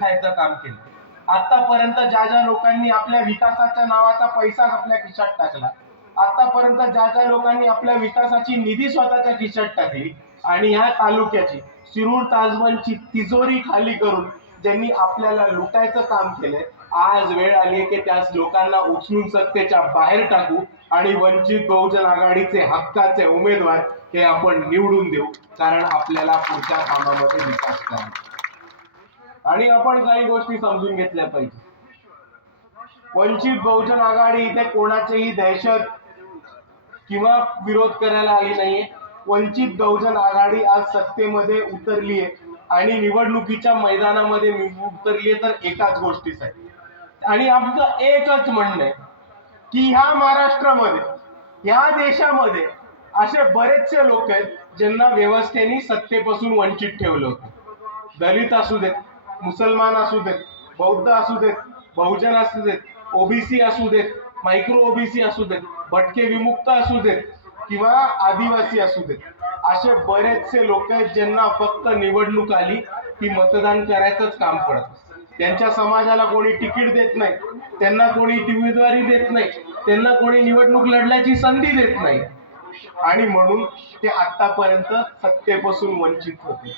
खायचं काम केलं. आतापर्यंत ज्या ज्या लोकांनी आपल्या विकासाच्या नावाचा पैसा आपल्या खिशात टाकला, आतापर्यंत ज्या ज्या लोकांनी आपल्या विकासाची निधी स्वतःच्या खिशात टाकली आणि ह्या तालुक्याची शिरूर ताजबनची तिजोरी खाली करून ज्यांनी आपल्याला लुटायचं काम केलंय, आज वेळ आली की त्या लोकांना उचलून सत्तेच्या बाहेर टाकू आणि वंचित बहुजन आघाडीचे हक्काचे उमेदवार हे आपण निवडून देऊ, कारण आपल्याला पुढच्या कामामध्ये विकास करायचा. आणि आपण काही गोष्टी समजून घेतल्या पाहिजे. वंचित बहुजन आघाडी इथे कोणाचेही दहशत किंवा विरोध करायला आली नाहीये. वंचित बहुजन आघाडी आज सत्तेमध्ये उतरलीये आणि निवडणुकीच्या मैदानामध्ये उतरलीये तर एकाच गोष्टीसाठी, आणि आमचं एकच म्हणणं आहे की ह्या महाराष्ट्रामध्ये, ह्या देशामध्ये असे बरेचसे लोक आहेत ज्यांना व्यवस्थेने सत्तेपासून वंचित ठेवलं होतं. दलित असू देत, मुसलमान असू देत, बौद्ध असू देत, बहुजन असू देत, ओबीसी असू देत, मायक्रो ओबीसी असू देत, भटके विमुक्त असू देत किंवा आदिवासी असू देत, असे बरेचसे लोक आहेत ज्यांना फक्त निवडणूक आली की मतदान करायचंच काम पडतं. त्यांच्या समाजाला कोणी तिकीट देत नाही, त्यांना कोणी उमेदवारी देत नाही, त्यांना कोणी निवडणूक लढण्याची संधी देत नाही, आणि म्हणून ते आतापर्यंत सत्तेपासून वंचित होते.